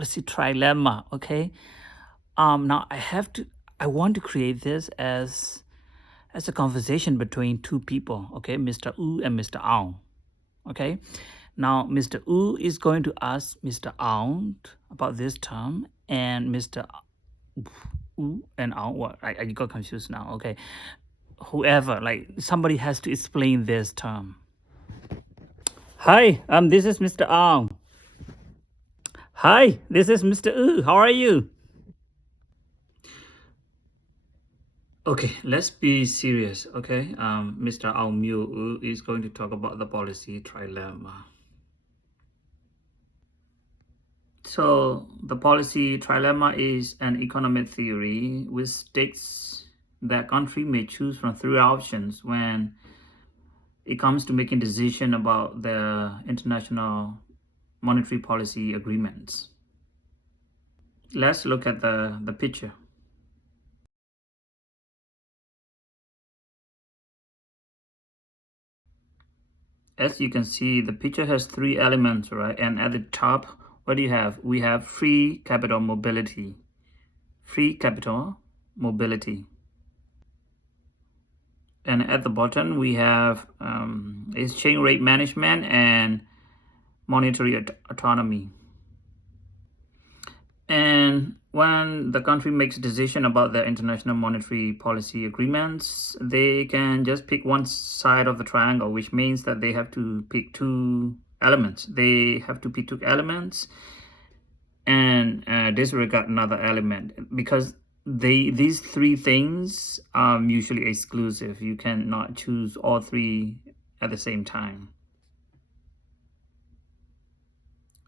policy trilemma. Okay. Now I want to create this as a conversation between two people. Okay, Mr. Wu and Mr. Ang. Okay. Now Mr. Wu is going to ask Mr. Ang about this term, and Mr. Wu and Ang. What? I got confused now. Okay. Whoever, like somebody has to explain this term. Hi, this is Mr. Ang. Hi, this is Mr. Wu. How are you? Okay, let's be serious. Okay, Mr. Ang Wu is going to talk about the policy trilemma. So the policy trilemma is an economic theory which states that country may choose from three options when it comes to making decision about the international monetary policy agreements. Let's look at the picture. As you can see, the picture has three elements, right? And at the top, what do you have? We have free capital mobility. Free capital mobility. And at the bottom, we have exchange rate management and monetary autonomy. And when the country makes a decision about the international monetary policy agreements, they can just pick one side of the triangle, which means that they have to pick two elements. They have to pick two elements and disregard another element, because these three things are mutually exclusive. You cannot choose all three at the same time.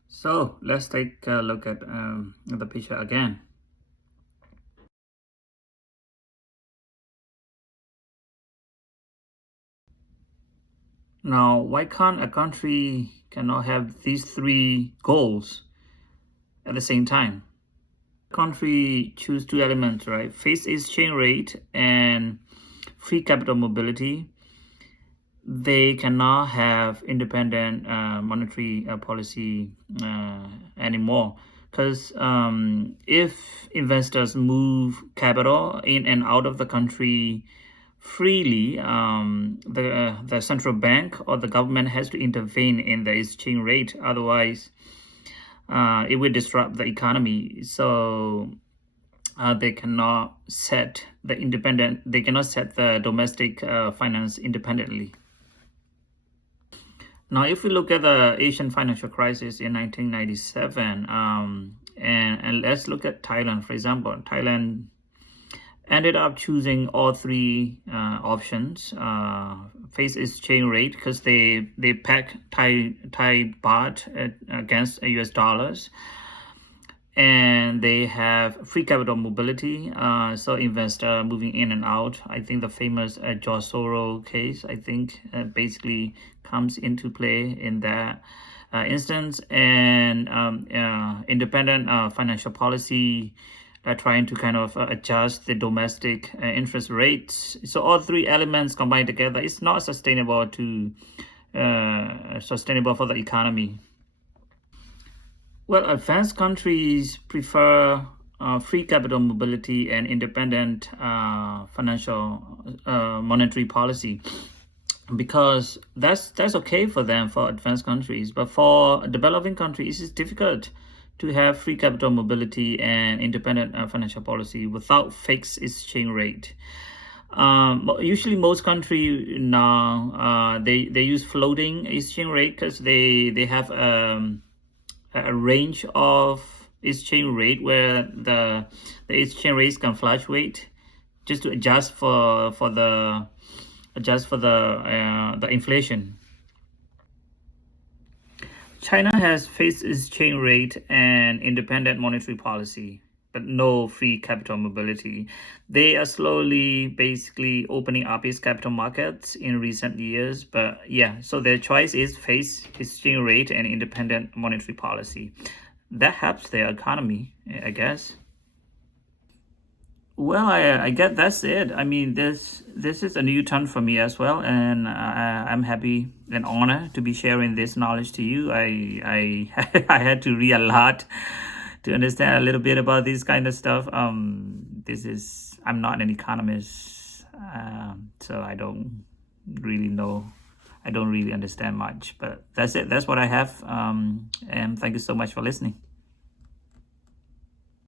So let's take a look at the picture again. Now, why can't a country cannot have these three goals at the same time? Country choose two elements, right? Fixed exchange rate and free capital mobility. They cannot have independent monetary policy anymore, because if investors move capital in and out of the country freely, the central bank or the government has to intervene in the exchange rate. Otherwise, it will disrupt the economy. So they cannot set the domestic finance independently. Now, if we look at the Asian financial crisis in 1997, and let's look at Thailand, for example. Thailand ended up choosing all three options. Face exchange rate, because they peg Thai baht against US dollars. And they have free capital mobility, so investor moving in and out. I think the famous George Soros case, I think, basically comes into play in that instance. And independent financial policy, trying to kind of adjust the domestic interest rates. So all three elements combined together, it's not sustainable for the economy. Well, advanced countries prefer free capital mobility and independent financial monetary policy, because that's okay for them, for advanced countries. But for developing countries, it's difficult to have free capital mobility and independent financial policy without fixed exchange rate. Usually most countries now they use floating exchange rate, because they have a range of exchange rate where the exchange rates can fluctuate, just to adjust for the inflation. China has fixed exchange rate and independent monetary policy, but no free capital mobility. They are slowly basically opening up its capital markets in recent years. But yeah, so their choice is fixed exchange rate and independent monetary policy. That helps their economy, I guess. Well, I get that's it. I mean, this is a new turn for me as well, and I'm happy and honored to be sharing this knowledge to you. I I had to read a lot to understand a little bit about this kind of stuff. I'm not an economist, so I don't really know. I don't really understand much, but that's it. That's what I have. And thank you so much for listening.